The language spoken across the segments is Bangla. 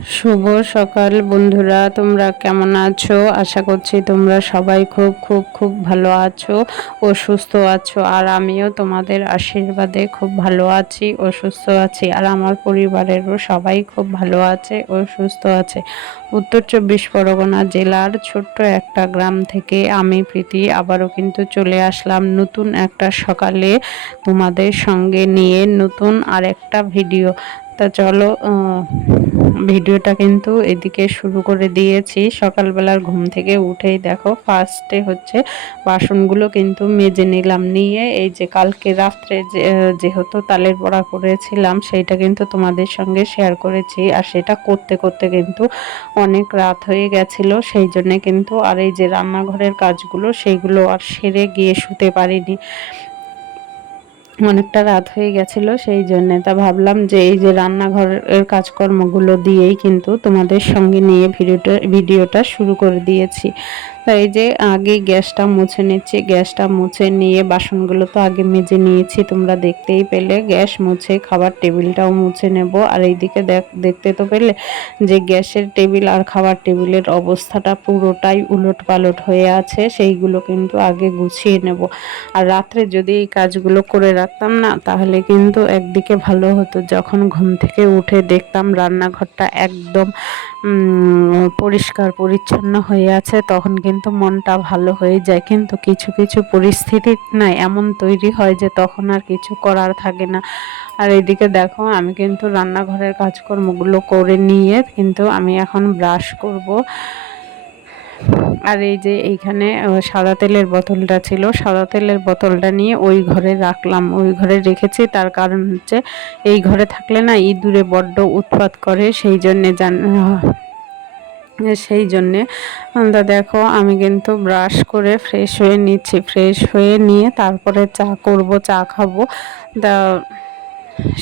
শুভ সকাল বন্ধুরা, তোমরা কেমন আছো? আশা করছি তোমরা সবাই খুব খুব খুব ভালো আছো ও সুস্থ আছো। আর আমিও তোমাদের আশীর্বাদে খুব ভালো আছি ও সুস্থ আছি। আর আমার পরিবারেরও সবাই খুব ভালো আছে ও সুস্থ আছে। উত্তর 24 পরগনা জেলার ছোট্ট একটা গ্রাম থেকে আমি প্রীতি আবারও কিন্তু চলে আসলাম নতুন একটা সকালে তোমাদের সঙ্গে নিয়ে নতুন আর একটা ভিডিও। তা চলো ভিডিওটা কিন্তু এদিকে শুরু করে দিয়েছি। সকালবেলার ঘুম থেকে উঠেই দেখো ফার্স্টে হচ্ছে বাসনগুলো কিন্তু মেজে নিলাম, নিয়ে এই যে কালকে রাত্রে যেহেতু তালের বড়া করেছিলাম সেইটা কিন্তু তোমাদের সঙ্গে শেয়ার করেছি। আর সেটা করতে করতে কিন্তু অনেক রাত হয়ে গেছিলো, সেই জন্যে কিন্তু আর এই যে রান্নাঘরের কাজগুলো সেইগুলো আর সেরে গিয়ে শুতে পারিনি, অনেকটা রাত হয়ে গেছিলো। সেই জন্যে তা ভাবলাম যে এই যে রান্নাঘরের কাজকর্মগুলো দিয়েই কিন্তু তোমাদের সঙ্গে নিয়ে ভিডিওটা শুরু করে দিয়েছি। তাই এই যে আগে গ্যাসটা মুছে নিচ্ছি, গ্যাসটা মুছে নিয়ে বাসনগুলো তো আগে মেজে নিয়েছি, তোমরা দেখতেই পেলে। গ্যাস মুছে খাবার টেবিলটাও মুছে নেব। আর এইদিকে দেখতে তো পেলে যে গ্যাসের টেবিল আর খাবার টেবিলের অবস্থাটা পুরোটাই উলট পালট হয়ে আছে, সেইগুলো কিন্তু আগে গুছিয়ে নেব। আর রাত্রে যদি এই কাজগুলো করে রাখতাম না, তাহলে কিন্তু একদিকে ভালো হতো। যখন ঘুম থেকে উঠে দেখতাম রান্নাঘরটা একদম পরিষ্কার পরিচ্ছন্ন হয়ে আছে, তখন কিন্তু মনটা ভালো হয়ে যায়। কিন্তু কিছু কিছু পরিস্থিতি না এমন তৈরি হয় যে তখন আর কিছু করার থাকে না। আর এইদিকে দেখো আমি কিন্তু রান্নাঘরের কাজকর্মগুলো করে নিয়ে কিন্তু আমি এখন ব্রাশ করব। আর এই যে এইখানে সাদা তেলের বোতলটা ছিল, সাদা তেলের বোতলটা নিয়ে ওই ঘরে রাখলাম, ওই ঘরে রেখেছি। তার কারণ হচ্ছে এই ঘরে থাকলে না ইঁদুরে বড্ড উৎপাত করে, সেই জন্যে তা দেখো আমি কিন্তু ব্রাশ করে ফ্রেশ হয়ে নিচ্ছি। ফ্রেশ হয়ে নিয়ে তারপরে চা করব, চা খাবো। তা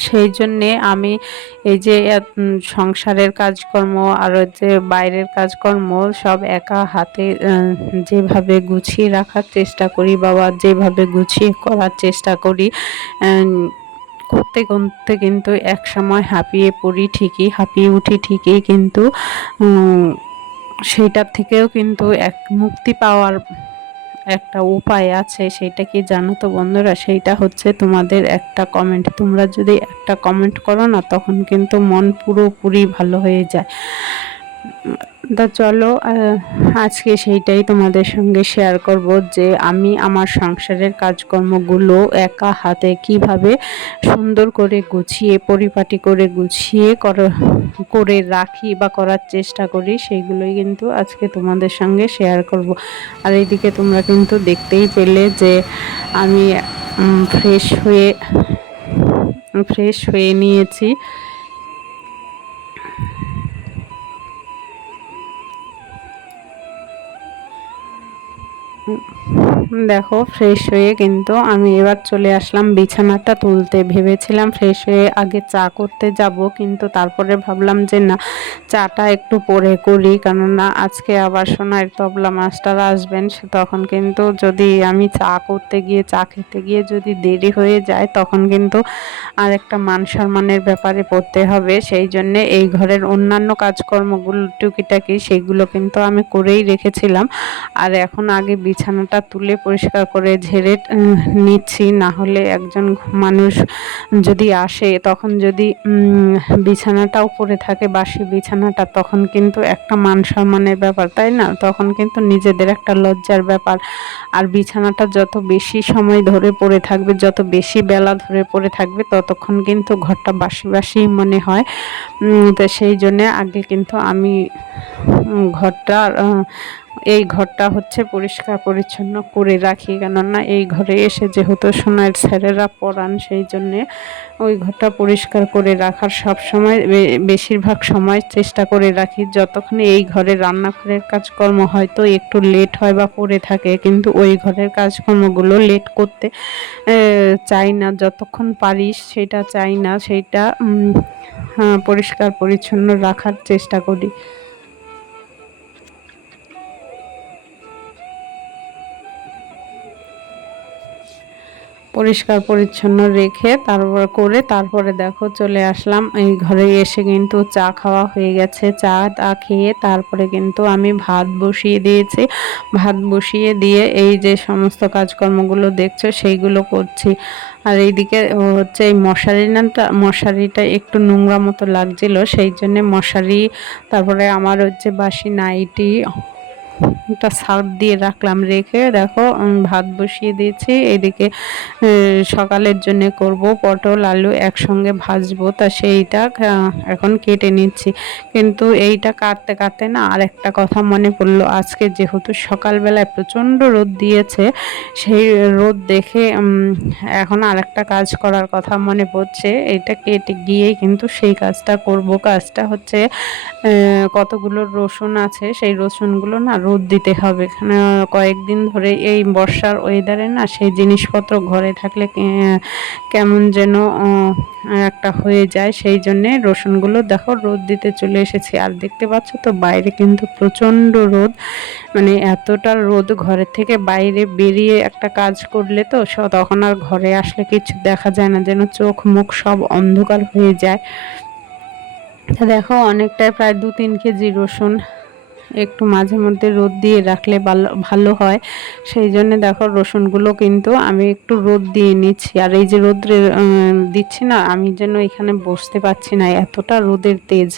সেই জন্যে আমি এই যে সংসারের কাজকর্ম আর যে বাইরের কাজকর্ম সব একা হাতে যেভাবে গুছিয়ে রাখার চেষ্টা করি, বাবা যেভাবে গুছিয়ে করার চেষ্টা করি, করতে করতে কিন্তু এক সময় হাঁপিয়ে পড়ি ঠিকই, হাঁপিয়ে উঠি ঠিকই, কিন্তু সেইটার থেকেও কিন্তু এক মুক্তি পাওয়ার একটা উপায় আছে। সেইটা কি জানো তো বন্ধুরা? সেইটা হচ্ছে তোমাদের একটা কমেন্ট। তোমরা যদি একটা কমেন্ট করো না, তখন কিন্তু মন পুরোপুরি ভালো হয়ে যায়। তা চলো আজকে সেইটাই তোমাদের সঙ্গে শেয়ার করব যে আমি আমার সংসারের কাজকর্মগুলো একা হাতে কিভাবে সুন্দর করে গুছিয়ে পরিপাটি করে গুছিয়ে করে রাখি বা করার চেষ্টা করি, সেইগুলোই কিন্তু আজকে তোমাদের সঙ্গে শেয়ার করব। আর এইদিকে তোমরা কিন্তু দেখতেই পেলে যে আমি ফ্রেশ হয়ে নিয়েছি। দেখো ফ্রেশ হয়ে কিন্তু আমি এবার চলে আসলাম বিছানাটা তুলতে। ভেবেছিলাম ফ্রেশ হয়ে আগে চা করতে যাব, কিন্তু তারপরে ভাবলাম যে না, চাটা একটু পরে করি, কেননা আজকে আবার সোনার তবলা মাস্টার আসবেন। তখন কিন্তু যদি আমি চা করতে গিয়ে চা খেতে গিয়ে যদি দেরি হয়ে যায়, তখন কিন্তু আর একটা মান সম্মানের ব্যাপারে পড়তে হবে। সেই জন্যে এই ঘরের অন্যান্য কাজকর্মগুলো টুকিটাকি সেগুলো কিন্তু আমি করেই রেখেছিলাম। আর এখন আগে বিছানাটা তুলে পরিষ্কার করে ঝেড়ে নিচ্ছি, না হলে একজন মানুষ যদি আসে, তখন যদি বিছানাটাও পড়ে থাকে বাসি বিছানাটা, তখন কিন্তু একটা মান সম্মানের ব্যাপার, তাই না? তখন কিন্তু নিজেদের একটা লজ্জার ব্যাপার। আর বিছানাটা যত বেশি সময় ধরে পড়ে থাকবে, যত বেশি বেলা ধরে পড়ে থাকবে, ততক্ষণ কিন্তু ঘরটা বাসি বাসি মনে হয়। তো সেই জন্যে আগে কিন্তু আমি ঘরটা এই ঘরটা হচ্ছে পরিষ্কার পরিচ্ছন্ন করে রাখি, কেননা এই ঘরে এসে যেহেতু সোনার স্যারেরা পড়ান, সেই জন্যে ওই ঘরটা পরিষ্কার করে রাখার সব সময় বেশিরভাগ সময় চেষ্টা করে রাখি। যতক্ষণ এই ঘরে রান্নাঘরের কাজকর্ম হয়তো একটু লেট হয় বা পড়ে থাকে, কিন্তু ওই ঘরের কাজকর্মগুলো লেট করতে চাই না, যতক্ষণ পারি সেটা চাই না, সেইটা পরিষ্কার পরিচ্ছন্ন রাখার চেষ্টা করি। পরিষ্কার পরিচ্ছন্ন রেখে তারপরে দেখো চলে আসলাম এই ঘরে এসে কিন্তু চা খাওয়া হয়ে গেছে। টা খেয়ে তারপরে কিন্তু আমি ভাত বসিয়ে দিয়েছি। ভাত বসিয়ে দিয়ে এই যে সমস্ত কাজকর্মগুলো দেখছো সেইগুলো করছি। আর এইদিকে হচ্ছে এই মশারিটা একটু নোংরা মতো লাগছিল, সেই জন্যে মশারি, তারপরে আমার হচ্ছে বাসি নাইটি একটা সার্ফ দিয়ে রাখলাম, রেখে দেখো ভাত বসিয়ে দিয়েছি। এদিকে সকালের জন্য করব পটল আলু একসঙ্গে ভাজবো, তা সেইটা এখন কেটে নিচ্ছি। কিন্তু এইটা কাটতে কাটতে না আর একটা কথা মনে পড়লো, আজকে যেহেতু সকালবেলায় প্রচণ্ড রোদ দিয়েছে, সেই রোদ দেখে এখন আর একটা কাজ করার কথা মনে পড়ছে। এইটা কেটে গিয়েই কিন্তু সেই কাজটা করব। কাজটা হচ্ছে কতগুলো রসুন আছে, সেই রসুনগুলো না রোদ দিতে হবে। কয়েকদিন ধরে এই বর্ষার ওয়েদারে না সেই জিনিসপত্র ঘরে থাকলে কেমন যেন একটা হয়ে যায়, সেই জন্যে রসুনগুলো দেখো রোদ দিতে চলে এসেছি। আর দেখতে পাচ্ছ তো বাইরে কিন্তু প্রচণ্ড রোদ, মানে এতটা রোদ, ঘরের থেকে বাইরে বেরিয়ে একটা কাজ করলে তো তখন আর ঘরে আসলে কিছু দেখা যায় না, যেন চোখ মুখ সব অন্ধকার হয়ে যায়। দেখো অনেকটাই, প্রায় 2-3 কেজি রসুন একটু মাঝে মধ্যে রোদ দিয়ে রাখলে ভালো হয়। সেই জন্য দেখো রসুনগুলো কিন্তু আমি একটু রোদ দিয়ে নিচ্ছি। আর এই যে রোদ্রে দিচ্ছি না, আমি যেন এখানে বসতে পারছি না, এতটা রোদের তেজ,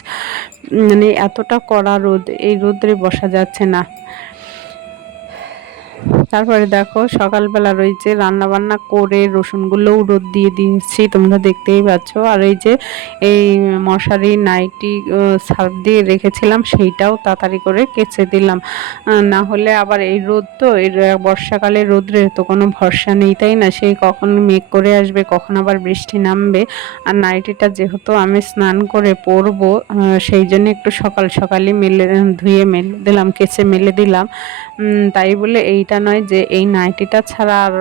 মানে এতটা কড়া রোদ, এই রোদ্রে বসা যাচ্ছে না। তারপরে দেখো সকালবেলা রয়েছে রান্না বান্না করে রসুনগুলোও রোদ দিয়ে দিয়েছি, তোমরা দেখতেই পাচ্ছ। আর এই যে এই মশারি নাইটি সার্ফ দিয়ে রেখেছিলাম, সেইটাও তাড়াতাড়ি করে কেচে দিলাম। না হলে আবার এই রোদ তো, এই বর্ষাকালে রোদ্রের তো কোনো ভরসা নেই, তাই না? সেই কখন মেঘ করে আসবে, কখন আবার বৃষ্টি নামবে। আর নাইটিটা যেহেতু আমি স্নান করে পরবো, সেই জন্য একটু সকাল সকালই ধুয়ে মেলে দিলাম, কেচে মেলে দিলাম। তাই বলে এইটা নয় যে এই নাইটিটা ছাড়া আর,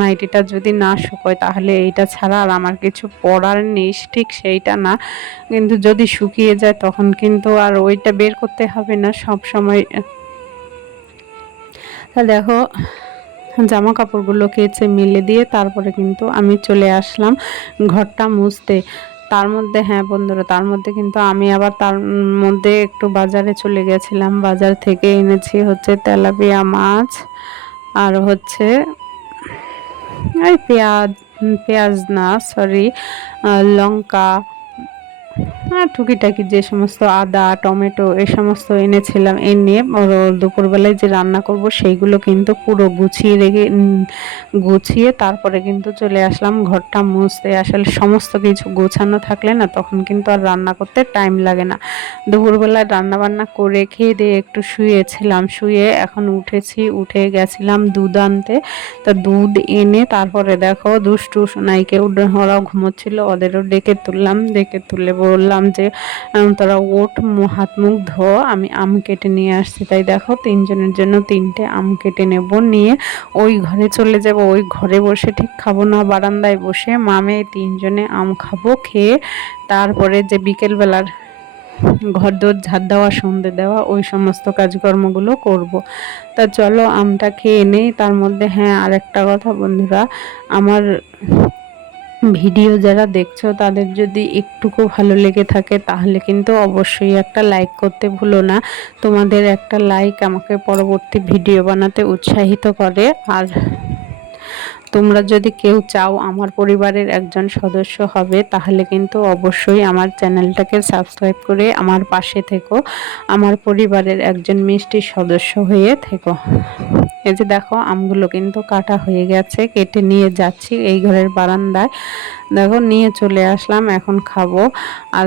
নাইটিটা যদি না শুকোয় তাহলে এইটা ছাড়া আর আমার কিছু পরার নেই, ঠিক সেইটা না। কিন্তু যদি শুকিয়ে যায় তখন কিন্তু আর ওইটা বের করতে হবে না সব সময়। তা দেখো জামা কাপড়গুলো কেচে মেলে দিয়ে তারপরে কিন্তু আমি চলে আসলাম ঘরটা মুছতে। তার মধ্যে হ্যাঁ বন্ধুরা, তার মধ্যে কিন্তু আমি আবার তার মধ্যে একটু বাজারে চলে গেছিলাম। বাজার থেকে এনেছি হচ্ছে তেলাপিয়া মাছ, আর হচ্ছে এই পেঁয়াজ না সরি, লঙ্কা, টুকিটাকি যে সমস্ত আদা টমেটো এই সমস্ত এনেছিলাম। এনে দুপুরবেলায় যে রান্না করব সেইগুলো কিন্তু পুরো গুছিয়ে তারপরে কিন্তু চলে আসলাম ঘরটা মুছতে। আসলে সমস্ত কিছু গোছানো থাকলে না তখন কিন্তু আর রান্না করতে টাইম লাগে না। দুপুরবেলায় রান্না বান্না করে খেয়ে দিয়ে একটু শুয়েছিলাম, শুয়ে এখন উঠেছি, উঠে গেছিলাম দুধ আনতে। তা দুধ এনে তারপরে দেখো দুষ্টু সোনাইকে, ওরাও ঘুমোচ্ছিল, ওদেরও ডেকে তুললাম, ডেকে তুলে বললাম যে তোরা ওঠ, হাত মুখ ধো, আমি আম কেটে নিয়ে আসছি। তাই দেখো 3 জনের জন্য 3টে আম কেটে নেব, নিয়ে ওই ঘরে চলে যাব। ওই ঘরে বসে ঠিক খাবো না, বারান্দায় বসে মামে 3 জনে আম খাবো। খেয়ে তারপরে যে বিকেলবেলার ঘর দোর ঝাড় দেওয়া, সন্ধে দেওয়া, ওই সমস্ত কাজকর্মগুলো করব। তা চলো আমটা খেয়ে নেই। তার মধ্যে হ্যাঁ আর একটা কথা বন্ধুরা, আমার ভিডিও যারা দেখছো তাদের যদি একটুকু ভালো লেগে থাকে তাহলে কিন্তু অবশ্যই একটা লাইক করতে ভুলো না। তোমাদের একটা লাইক আমাকে পরবর্তী ভিডিও বানাতে উৎসাহিত করে। আর তোমরা যদি কেউ চাও আমার পরিবারের একজন সদস্য হবে তাহলে কিন্তু অবশ্যই আমার চ্যানেলটাকে সাবস্ক্রাইব করে আমার পাশে থেকো, আমার পরিবারের একজন মিষ্টি সদস্য হয়ে থেকো। এই যে দেখো আমগুলো কিন্তু কাটা হয়ে গেছে, কেটে নিয়ে যাচ্ছি এই ঘরের বারান্দায়। দেখো নিয়ে চলে আসলাম, এখন খাবো। আর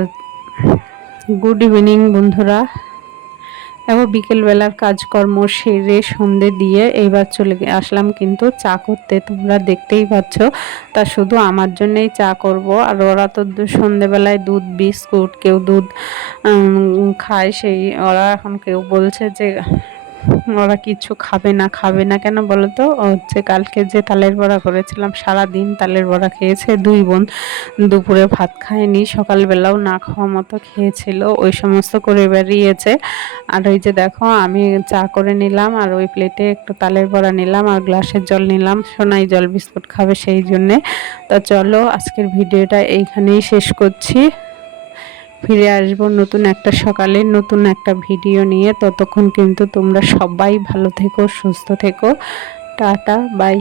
গুড ইভিনিং বন্ধুরা। দেখো বিকেলবেলার কাজকর্ম সেরে সন্ধে দিয়ে এইবার চলে আসলাম কিন্তু চা করতে, তোমরা দেখতেই পাচ্ছ। তা শুধু আমার জন্যই চা করব। আর ওরা তো সন্ধেবেলায় দুধ বিস্কুট, কেউ দুধ খায়, সেই ওরা এখন কেউ বলছে যে ওরা কিছু খাবে না। খাবে না কেন বলো তো? হচ্ছে কালকে যে তালের বড়া করেছিলাম, সারাদিন তালের বড়া খেয়েছে দুই বোন। দুপুরে ভাত খায়নি, সকালবেলাও না খাওয়া মতো খেয়েছিল, ওই সমস্ত করে বেরিয়েছে। আর ওই যে দেখো আমি চা করে নিলাম, আর ওই প্লেটে একটু তালের বড়া নিলাম, আর গ্লাসের জল নিলাম। সোনাই জল বিস্কুট খাবে সেই জন্যে। তো চলো আজকের ভিডিওটা এইখানেই শেষ করছি। ফিরে আসবো নতুন একটা সকালে নতুন একটা ভিডিও নিয়ে। ততক্ষণ কিন্তু তোমরা সবাই ভালো থেকো, সুস্থ থেকো। Tata, by.